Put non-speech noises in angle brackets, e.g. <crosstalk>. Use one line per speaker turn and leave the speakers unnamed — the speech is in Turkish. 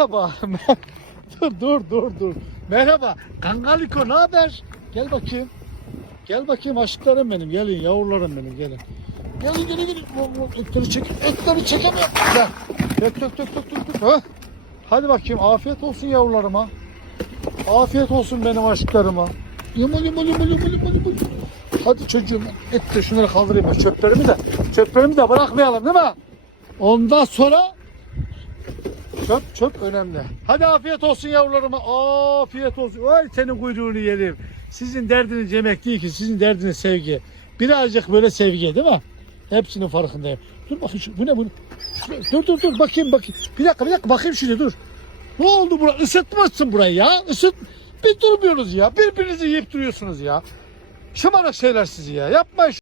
Merhaba. <laughs> dur dur dur dur. Merhaba. Kangaliko ne haber? Gel bakayım. Gel bakayım aşklarım benim. Gelin yavrularım benim gelin. Gelin gelin gelin. Etleri çek. Etleri çekemiyorum. Gel. Dök dök dök dök dök. dök. Ha? Hadi bakayım afiyet olsun yavrularıma. Afiyet olsun benim aşklarıma. Yumul yumul yumul yumul yumul yumul. Hadi çocuğum et de şunları kaldırayım çöplerimi de. Çöplerimi de bırakmayalım değil mi? Ondan sonra çöp çöp önemli. Hadi afiyet olsun yavrularıma. Afiyet olsun. Vay senin kuyruğunu yerim. Sizin derdiniz yemek değil ki. Sizin derdiniz sevgi. Birazcık böyle sevgi değil mi? Hepsinin farkındayım. Dur bakayım şu, bu ne bu? Dur dur dur bakayım bakayım. Bir dakika bir dakika bakayım şuraya dur. Ne oldu bura? Isıtmazsın burayı ya. Isıt. Bir durmuyorsunuz ya. Birbirinizi yiyip duruyorsunuz ya. Şımarık şeyler sizi ya. Yapmayın.